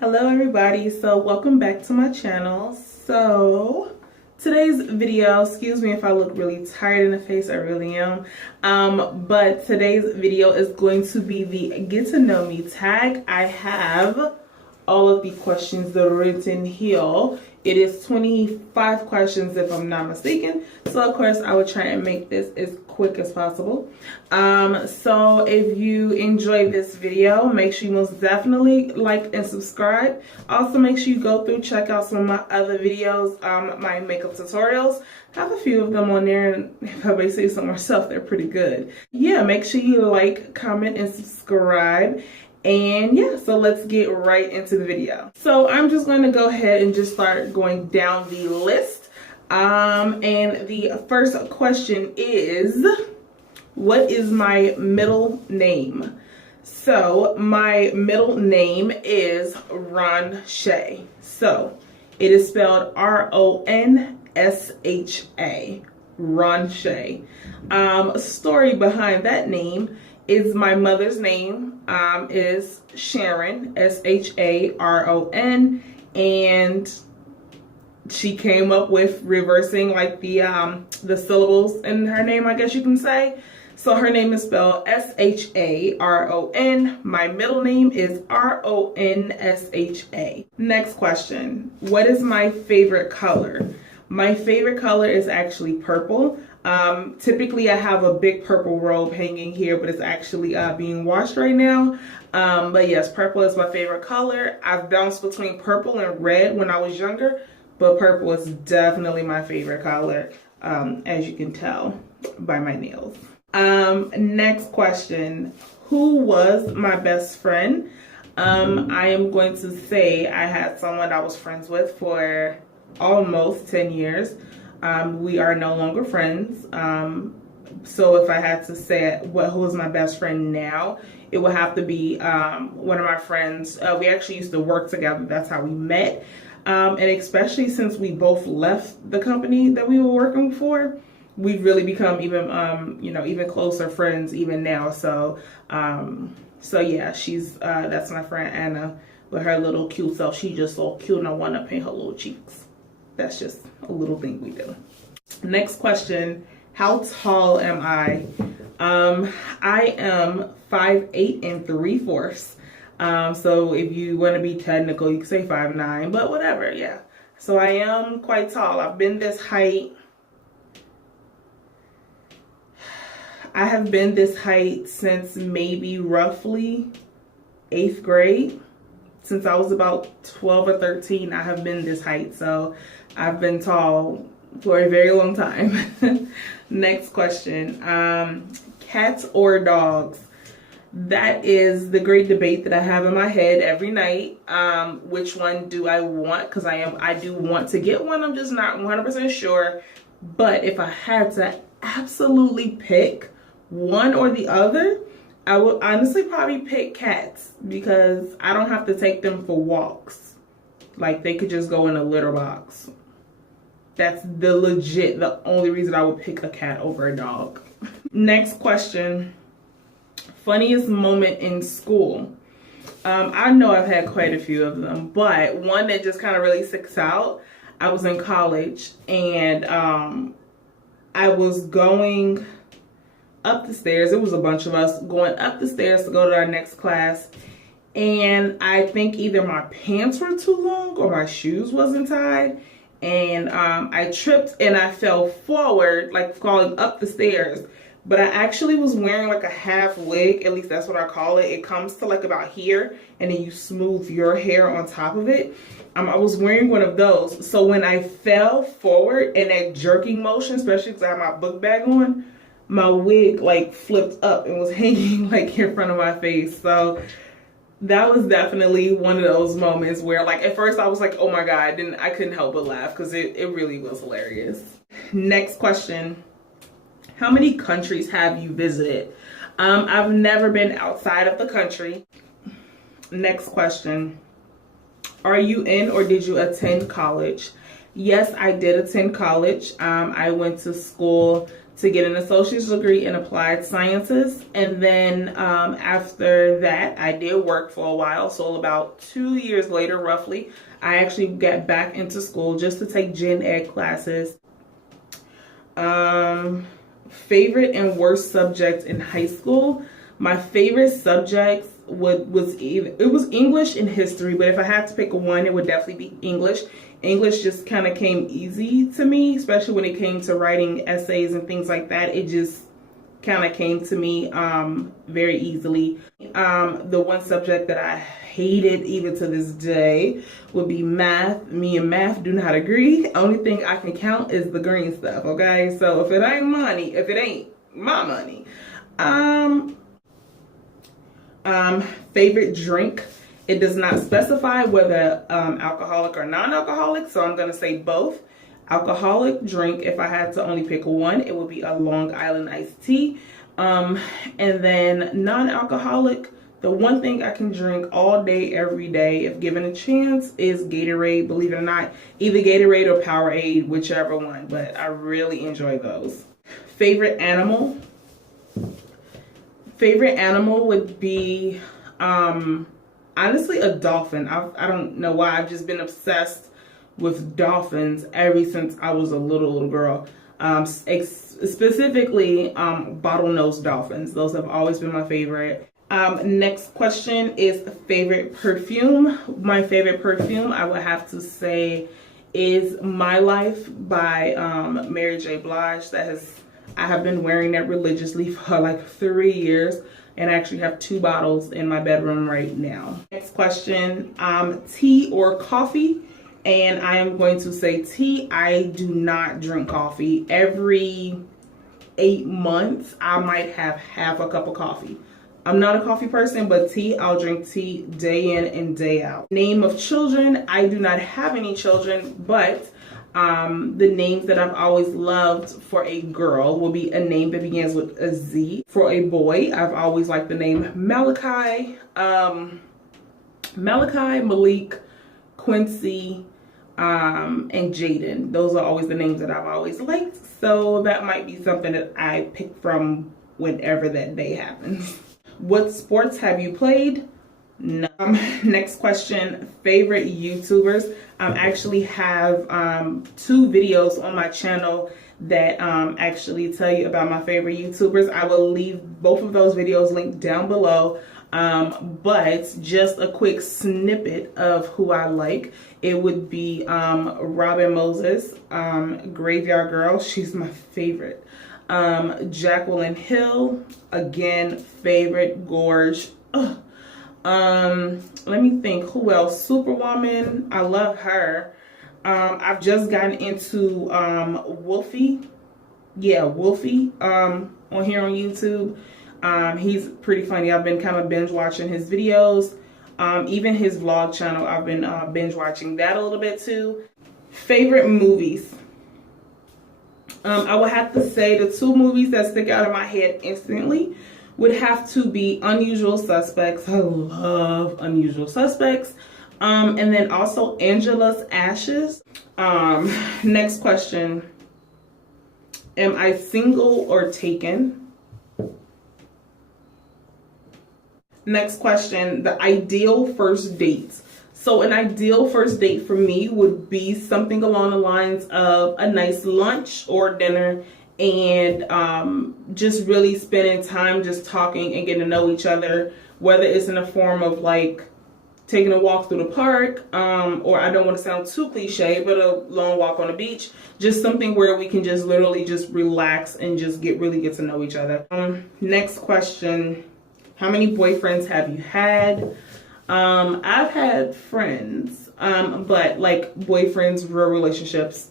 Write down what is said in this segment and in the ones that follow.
Hello everybody, so welcome back to my channel. So today's video, excuse me if I look really tired in the face, I really am, but today's video is going to be the get to know me tag. I have all of the questions that are written here. It is 25 questions if I'm not mistaken, so of course I will try and make this as quick as possible. So if you enjoyed this video, make sure you most definitely like and subscribe. Also make sure you go through, check out some of my other videos, my makeup tutorials. I have a few of them on there, and if I may say so myself, they're pretty good. Yeah, make sure you like, comment, and subscribe. And yeah, so let's get right into the video. So I'm just going to go ahead and just start going down the list. And the first question is, what is my middle name? So my middle name is Ron Shay. So it is spelled R-O-N-S-H-A, Ron Shay. Story behind that name is my mother's name is Sharon, S-H-A-R-O-N, and she came up with reversing like the syllables in her name, I guess you can say. So her name is spelled S-H-A-R-O-N. My middle name is R-O-N-S-H-A. Next question. What is my favorite color? My favorite color is actually purple. Typically I have a big purple robe hanging here, but it's actually being washed right now. But yes, purple is my favorite color. I've bounced between purple and red when I was younger, but purple is definitely my favorite color, as you can tell by my nails. Next question. Who was my best friend? I am going to say I had someone I was friends with for almost 10 years. We are no longer friends. So if I had to say who is my best friend now, it would have to be one of my friends. We actually used to work together. That's how we met. And especially since we both left the company that we were working for, we've really become even, even closer friends even now. So, so yeah, that's my friend Anna with her little cute self. She just so cute and I want to paint her little cheeks. That's just a little thing we do. Next question. How tall am I? I am 5'8" and 3/4. So if you want to be technical, you can say 5'9", but whatever, yeah. So I am quite tall. I've been this height. I have been this height since maybe roughly 8th grade. Since I was about 12 or 13, I have been this height. So I've been tall for a very long time. Next question. Cats or dogs? That is the great debate that I have in my head every night. Which one do I want? Because I do want to get one. I'm just not 100% sure. But if I had to absolutely pick one or the other, I would honestly probably pick cats because I don't have to take them for walks. Like they could just go in a litter box. That's the only reason I would pick a cat over a dog. Next question. Funniest moment in school. I know I've had quite a few of them, but one that just kind of really sticks out. I was in college and I was going up the stairs. It was a bunch of us going up the stairs to go to our next class. And I think either my pants were too long or my shoes wasn't tied. And I tripped and I fell forward, like falling up the stairs. But I actually was wearing like a half wig, at least that's what I call it. It comes to like about here and then you smooth your hair on top of it. I was wearing one of those. So when I fell forward in that jerking motion, especially because I had my book bag on, my wig like flipped up and was hanging like in front of my face. So that was definitely one of those moments where like at first I was like, oh my God, I couldn't help but laugh because it really was hilarious. Next question. How many countries have you visited? I've never been outside of the country. Next question. Are you in or did you attend college? Yes, I did attend college. I went to school to get an associate's degree in applied sciences. And then after that, I did work for a while. So about 2 years later, roughly, I actually got back into school just to take gen ed classes. Favorite and worst subject in high school. My favorite subjects was English and history, but if I had to pick one, it would definitely be English. English just kind of came easy to me, especially when it came to writing essays and things like that. It just kind of came to me very easily. The one subject that I hated even to this day would be math. Me and math do not agree. Only thing I can count is the green stuff, okay? So if it ain't money, if it ain't my money. Favorite drink. It does not specify whether alcoholic or non-alcoholic, so I'm going to say both. Alcoholic drink, if I had to only pick one, it would be a Long Island iced tea. And then non-alcoholic, the one thing I can drink all day, every day, if given a chance, is Gatorade. Believe it or not, either Gatorade or Powerade, whichever one, but I really enjoy those. Favorite animal? Favorite animal would be, honestly, a dolphin. I don't know why. I've just been obsessed with dolphins ever since I was a little girl. Specifically, bottlenose dolphins. Those have always been my favorite. Next question is favorite perfume. My favorite perfume, I would have to say, is My Life by Mary J. Blige. I have been wearing that religiously for like 3 years, and I actually have 2 bottles in my bedroom right now. Next question, tea or coffee? And I am going to say tea. I do not drink coffee. Every 8 months, I might have half a cup of coffee. I'm not a coffee person, but tea, I'll drink tea day in and day out. Name of children, I do not have any children, but the names that I've always loved for a girl will be a name that begins with a Z. For a boy, I've always liked the name Malachi, Malik, Quincy, and Jaden. Those are always the names that I've always liked. So that might be something that I pick from whenever that day happens. What sports have you played? No. Next question, favorite YouTubers. I actually have 2 videos on my channel that actually tell you about my favorite YouTubers. I will leave both of those videos linked down below. But just a quick snippet of who I like. It would be Robin Moses, Graveyard Girl. She's my favorite. Jacqueline Hill, again, favorite, gorge. Ugh. Let me think, who else? Superwoman, I love her. I've just gotten into Wolfie. Yeah, Wolfie on here on YouTube. He's pretty funny. I've been kind of binge watching his videos. Even his vlog channel, I've been binge watching that a little bit too. Favorite movies. I would have to say the 2 movies that stick out in my head instantly would have to be Unusual Suspects. I love Unusual Suspects. And then also Angela's Ashes. Next question. Am I single or taken? Next question, the ideal first date. So an ideal first date for me would be something along the lines of a nice lunch or dinner, and just really spending time just talking and getting to know each other, whether it's in the form of like taking a walk through the park, or I don't want to sound too cliche, but a long walk on the beach, just something where we can just literally just relax and just really get to know each other. Next question, how many boyfriends have you had? I've had friends, but like boyfriends, real relationships,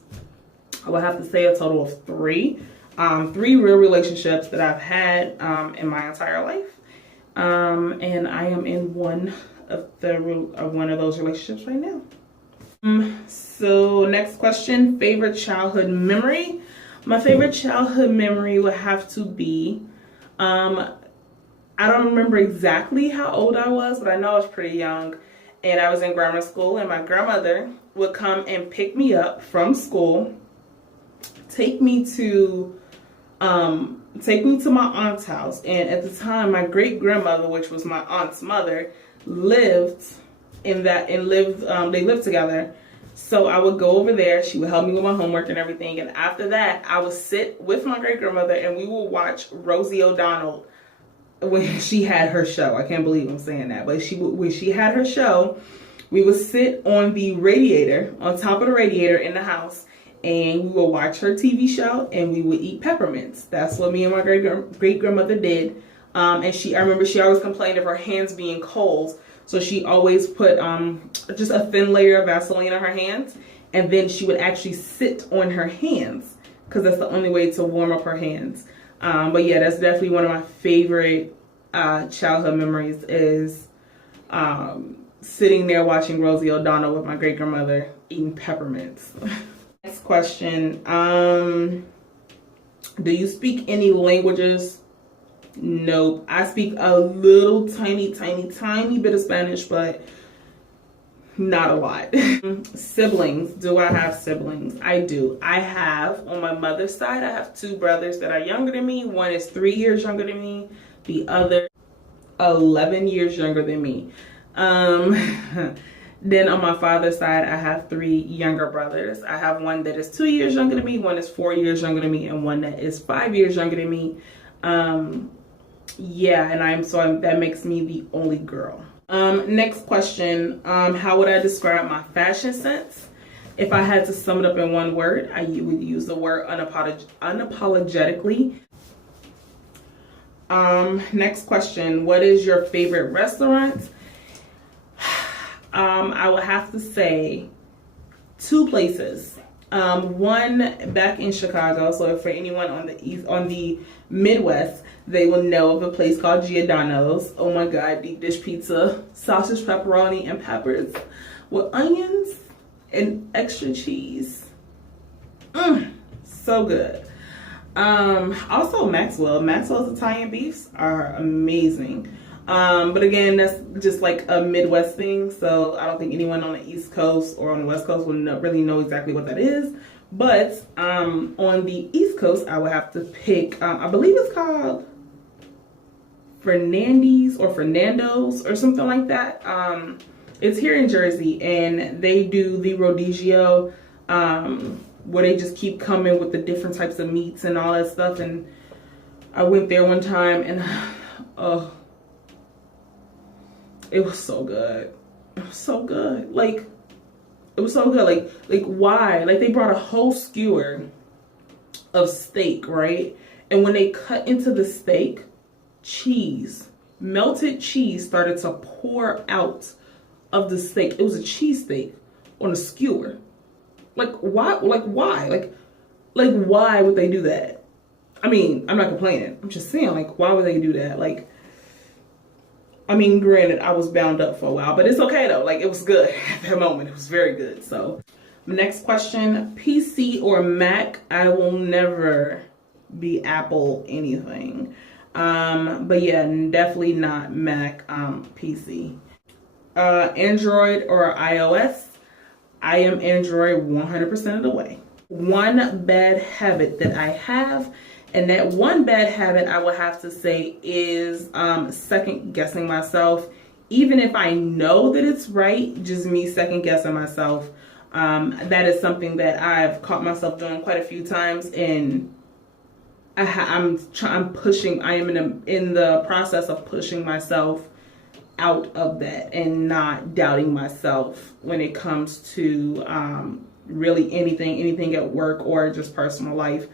I would have to say a total of 3. 3 real relationships that I've had in my entire life, and I am in one of those relationships right now. So next question, favorite childhood memory. My favorite childhood memory would have to be, I don't remember exactly how old I was, but I know I was pretty young, and I was in grammar school, and my grandmother would come and pick me up from school, take me to take me to my aunt's house. And at the time, my great grandmother, which was my aunt's mother, lived they lived together. So I would go over there. She would help me with my homework and everything. And after that, I would sit with my great grandmother and we would watch Rosie O'Donnell when she had her show. I can't believe I'm saying that, but when she had her show, we would sit on the radiator, on top of the radiator in the house, and we would watch her TV show and we would eat peppermints. That's what me and my great grandmother did. And I remember she always complained of her hands being cold. So she always put just a thin layer of Vaseline on her hands. And then she would actually sit on her hands because that's the only way to warm up her hands. But yeah, that's definitely one of my favorite childhood memories is sitting there watching Rosie O'Donnell with my great grandmother eating peppermints. Next question. Do you speak any languages? Nope. I speak a little tiny bit of Spanish, but not a lot. Siblings. Do I have siblings? I do. I have, on my mother's side, I have 2 brothers that are younger than me. One is 3 years younger than me. The other 11 years younger than me. Then on my father's side, I have 3 younger brothers. I have one that is 2 years younger than me, one is 4 years younger than me, and one that is 5 years younger than me. Yeah, and that makes me the only girl. Next question. How would I describe my fashion sense? If I had to sum it up in one word, I would use the word unapologetically. Next question. What is your favorite restaurant? I would have to say 2 places. One back in Chicago. So for anyone on the Midwest, they will know of a place called Giordano's. Oh my God, deep dish pizza, sausage, pepperoni, and peppers with onions and extra cheese. So good. Also Maxwell's Italian beefs are amazing. But again, that's just like a Midwest thing. So I don't think anyone on the East Coast or on the West Coast will really know exactly what that is. But on the East Coast, I would have to pick, I believe it's called Fernandes or Fernando's or something like that. It's here in Jersey, and they do the Rodizio, where they just keep coming with the different types of meats and all that stuff. And I went there one time, and it was so good. It was so good. Like, it was so good. Like why? Like, they brought a whole skewer of steak, right? And when they cut into the steak, melted cheese started to pour out of the steak. It was a cheesesteak on a skewer. Like, why? Like, why? Like, why would they do that? I mean, I'm not complaining. I'm just saying, like, why would they do that? Like, I mean, granted, I was bound up for a while, but it's okay though. Like, it was good at that moment. It was very good. So, next question, PC or Mac? I will never be Apple anything. But yeah, definitely not Mac, PC. Android or iOS? I am Android 100% of the way. One bad habit that I have, and that one bad habit I would have to say is second guessing myself. Even if I know that it's right, just me second guessing myself. That is something that I've caught myself doing quite a few times, and I am in the process of pushing myself out of that and not doubting myself when it comes to really anything at work or just personal life.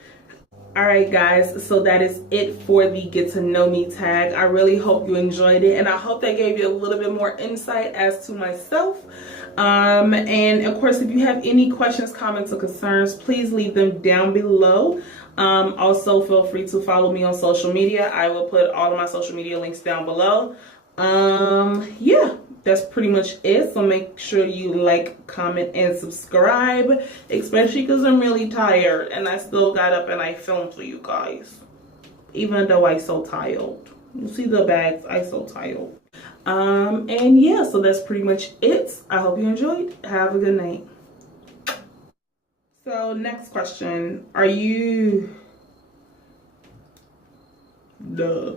All right, guys, so that is it for the Get to Know Me tag. I really hope you enjoyed it, and I hope that gave you a little bit more insight as to myself. And of course, if you have any questions, comments, or concerns, please leave them down below. Also, feel free to follow me on social media. I will put all of my social media links down below. Yeah, that's pretty much it. So make sure you like, comment, and subscribe, especially because I'm really tired and I still got up and I filmed for you guys, even though I so tired. You see the bags, I so tired. And yeah, so that's pretty much it. I hope you enjoyed. Have a good night. So next question, are you Duh.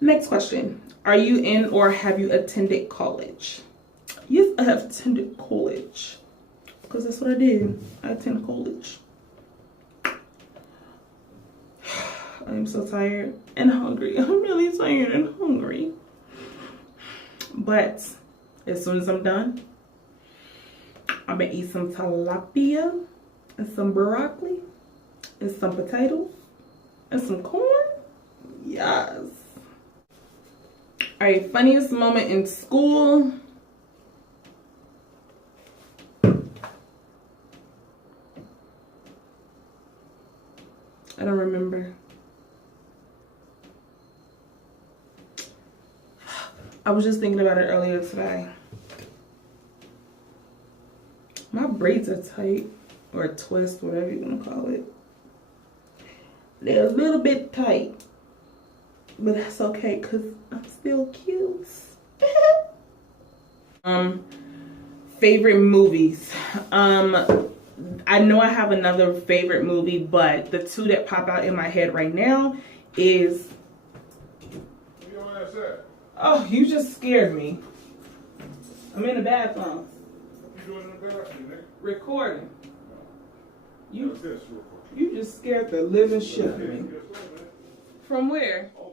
Next question. Are you in or have you attended college? Yes, I have attended college. Because that's what I did. I attended college. I'm so tired and hungry. I'm really tired and hungry. But as soon as I'm done, I'm gonna eat some tilapia and some broccoli and some potatoes and some corn. Yes. All right, funniest moment in school. I don't remember. I was just thinking about it earlier today. My braids are tight, or a twist, whatever you want to call it. They're a little bit tight, but that's okay because I'm still cute. Favorite movies. I know I have another favorite movie, but the two that pop out in my head right now is... Oh, you just scared me. I'm in the bathroom. What you doing in the bathroom, nigga? Recording. What's this real quick? You just scared the living shit out of me. Yes, sir, man. From where? Oh,